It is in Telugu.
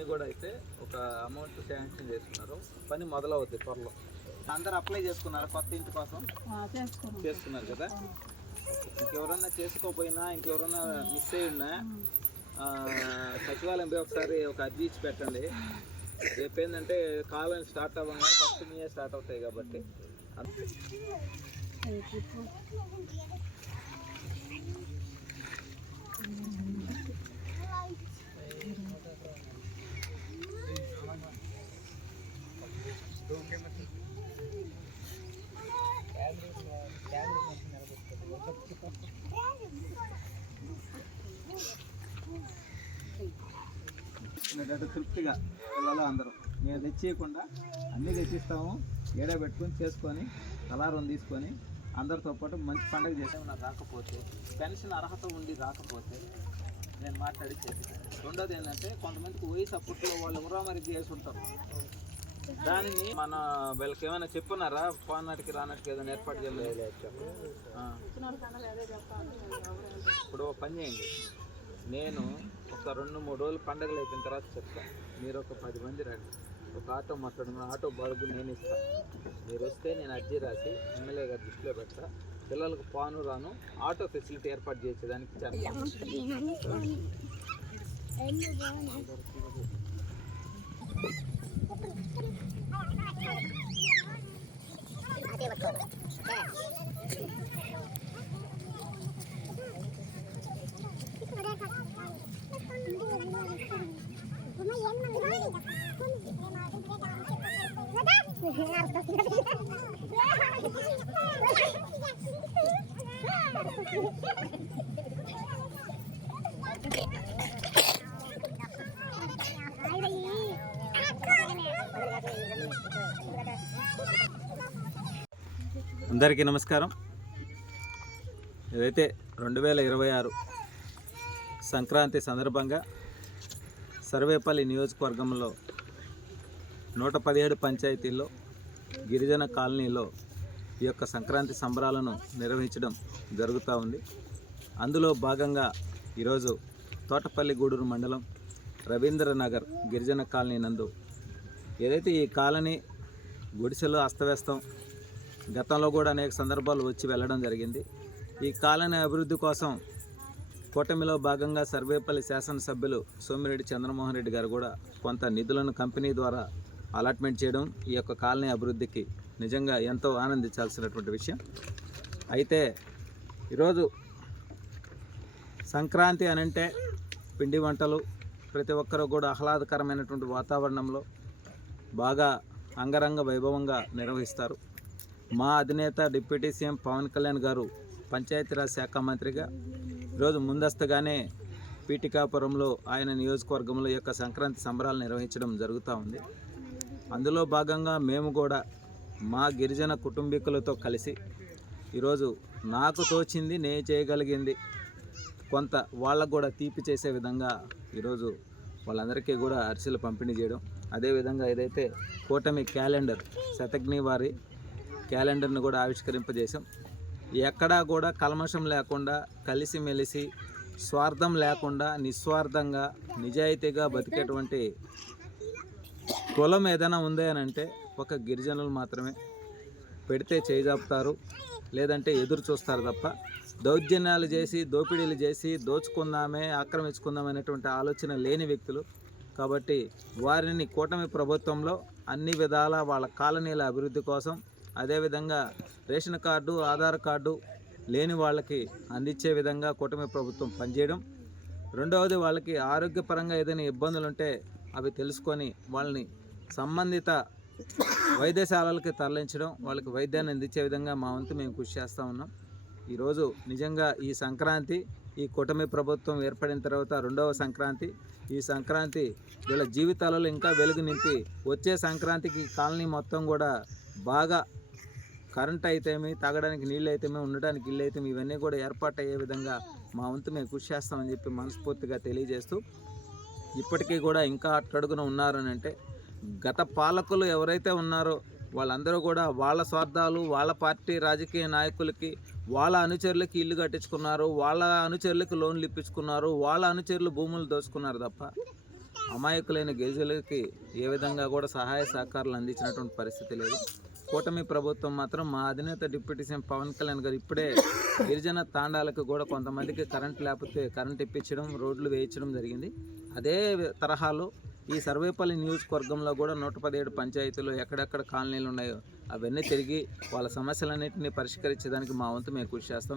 అన్నీ కూడా అయితే ఒక అమౌంట్ శాంక్షన్ చేసుకున్నారు. పని మొదలవుద్ది త్వరలో. అందరు అప్లై చేసుకున్నారు కొత్త ఇంటి కోసం? చేసుకున్నారు కదా. ఇంకెవరన్నా చేసుకోకపోయినా, ఇంకెవరన్నా మిస్ అయి ఉన్నా సచివాలయం పోయి ఒకసారి ఒక అర్జీ ఇచ్చి పెట్టండి. రేపు ఏంటంటే కాలం స్టార్ట్ అవ్వగానే ఫస్ట్ మీయే స్టార్ట్ అవుతాయి కాబట్టి. తృప్తిగా పిల్లలు అందరూ మేము తెచ్చేయకుండా అన్నీ తెచ్చిస్తాము. ఏడా పెట్టుకొని చేసుకొని కలారం తీసుకొని అందరితో పాటు మంచి పండుగ చేసాము. నాకు రాకపోతే పెన్షన్ అర్హత ఉండి రాకపోతే నేను మాట్లాడి చేస్తాను. రెండోది ఏంటంటే కొంతమందికి వయసు అప్పట్లో వాళ్ళు ఎవరో మరి చేసి ఉంటారు. దానిని మన వీళ్ళకి ఏమైనా చెప్పున్నారా? పోనాటికి రానట్టుకి ఏదైనా ఏర్పాటు చేయలేదు. ఇప్పుడు పని చేయండి, నేను ఒక 2-3 రోజులు పండుగలు అయిపోయిన తర్వాత చెప్తాను. మీరు ఒక 10 మంది రండి, ఒక ఆటో మాట్లాడుకున్న ఆటో బాడుగు నేను ఇస్తాను. మీరు వస్తే నేను అర్జీ రాసి ఎమ్మెల్యే గారి దృష్టిలో పెడతా. పిల్లలకు పాను రాను ఆటో ఫెసిలిటీ ఏర్పాటు చేసేదానికి అందరికీ నమస్కారం. ఏదైతే 2026 సంక్రాంతి సందర్భంగా సర్వేపల్లి నియోజకవర్గంలో 117 పంచాయతీల్లో గిరిజన కాలనీలో ఈ యొక్క సంక్రాంతి సంబరాలను నిర్వహించడం జరుగుతూ ఉంది. అందులో భాగంగా ఈరోజు తోటపల్లి గూడూరు మండలం రవీంద్రనగర్ గిరిజన కాలనీ నందు ఏదైతే ఈ కాలనీ గుడిసెలు అస్తవ్యస్తం, గతంలో కూడా అనేక సందర్భాలు వచ్చి వెళ్ళడం జరిగింది. ఈ కాలనీ అభివృద్ధి కోసం కూటమిలో భాగంగా సర్వేపల్లి శాసనసభ్యులు సోమిరెడ్డి చంద్రమోహన్ రెడ్డి గారు కూడా కొంత నిధులను కంపెనీ ద్వారా అలాట్మెంట్ చేయడం ఈ యొక్క కాలనీ అభివృద్ధికి నిజంగా ఎంతో ఆనందించాల్సినటువంటి విషయం. అయితే ఈరోజు సంక్రాంతి అనంటే పిండి వంటలు, ప్రతి ఒక్కరూ కూడా ఆహ్లాదకరమైనటువంటి వాతావరణంలో బాగా అంగరంగ వైభవంగా నిర్వహిస్తారు. మా అధినేత డిప్యూటీ సీఎం పవన్ కళ్యాణ్ గారు పంచాయతీరాజ్ శాఖ మంత్రిగా ఈరోజు ముందస్తుగానే పీఠికాపురంలో ఆయన నియోజకవర్గంలో ఈ యొక్క సంక్రాంతి సంబరాలు నిర్వహించడం జరుగుతూ ఉంది. అందులో భాగంగా మేము కూడా మా గిరిజన కుటుంబీకులతో కలిసి ఈరోజు నాకు తోచింది నేను చేయగలిగింది కొంత వాళ్ళకు కూడా తీపి చేసే విధంగా ఈరోజు వాళ్ళందరికీ కూడా అరిసెలు పంపిణీ చేయడం, అదేవిధంగా ఏదైతే కూటమి క్యాలెండర్ శతఘ్ని వారి క్యాలెండర్ను కూడా ఆవిష్కరింపజేశాం. ఎక్కడా కూడా కల్మషం లేకుండా, కలిసిమెలిసి, స్వార్థం లేకుండా, నిస్వార్థంగా, నిజాయితీగా బతికేటువంటి కులం ఏదైనా ఉంది అని అంటే ఒక గిరిజనులు మాత్రమే. పెడితే చేజాపుతారు, లేదంటే ఎదురు చూస్తారు తప్ప దౌర్జన్యాలు చేసి, దోపిడీలు చేసి, దోచుకుందామే, ఆక్రమించుకుందామనేటువంటి ఆలోచన లేని వ్యక్తులు. కాబట్టి వారిని కూటమి ప్రభుత్వంలో అన్ని విధాల వాళ్ళ కాలనీల అభివృద్ధి కోసం, అదేవిధంగా రేషన్ కార్డు, ఆధార్ కార్డు లేని వాళ్ళకి అందించే విధంగా కూటమి ప్రభుత్వం పనిచేయడం. రెండవది, వాళ్ళకి ఆరోగ్యపరంగా ఏదైనా ఇబ్బందులు ఉంటే అవి తెలుసుకొని వాళ్ళని సంబంధిత వైద్యశాలలకి తరలించడం, వాళ్ళకి వైద్యాన్ని అందించే విధంగా మా వంతు మేము కృషి చేస్తూ ఉన్నాం. ఈరోజు నిజంగా ఈ సంక్రాంతి, ఈ కూటమి ప్రభుత్వం ఏర్పడిన తర్వాత 2వ సంక్రాంతి. ఈ సంక్రాంతి వీళ్ళ జీవితాలలో ఇంకా వెలుగు నింపి వచ్చే సంక్రాంతికి కాలనీ మొత్తం కూడా బాగా కరెంట్ అయితేమి, తాగడానికి నీళ్ళు అయితేమి, ఉండడానికి ఇల్లు అయితేమి ఇవన్నీ కూడా ఏర్పాటు అయ్యే విధంగా మా వంతు మేము కృషి చేస్తామని చెప్పి మనస్ఫూర్తిగా తెలియజేస్తూ, ఇప్పటికీ కూడా ఇంకా అట్టడుగున ఉన్నారని అంటే గత పాలకులు ఎవరైతే ఉన్నారో వాళ్ళందరూ కూడా వాళ్ళ స్వార్థాలు, వాళ్ళ పార్టీ రాజకీయ నాయకులకి, వాళ్ళ అనుచరులకి ఇల్లు కట్టించుకున్నారు, వాళ్ళ అనుచరులకి లోన్లు ఇప్పించుకున్నారు, వాళ్ళ అనుచరులు భూములు దోచుకున్నారు తప్ప అమాయకులైన గిరిజనులకి ఏ విధంగా కూడా సహాయ సహకారాలు అందించినటువంటి పరిస్థితి లేదు. కూటమి ప్రభుత్వం మాత్రం మా అధినేత డిప్యూటీ సీఎం పవన్ కళ్యాణ్ గారు ఇప్పుడే గిరిజన తాండాలకు కూడా కొంతమందికి కరెంట్ లేకపోతే కరెంట్ ఇప్పించడం, రోడ్లు వేయించడం జరిగింది. అదే తరహాలో ఈ సర్వేపల్లి నియోజకవర్గంలో కూడా 117 పంచాయతీలు ఎక్కడెక్కడ కాలనీలు ఉన్నాయో అవన్నీ తిరిగి వాళ్ళ సమస్యలన్నింటినీ పరిష్కరించడానికి మా వంతు మేము కృషి చేస్తాం.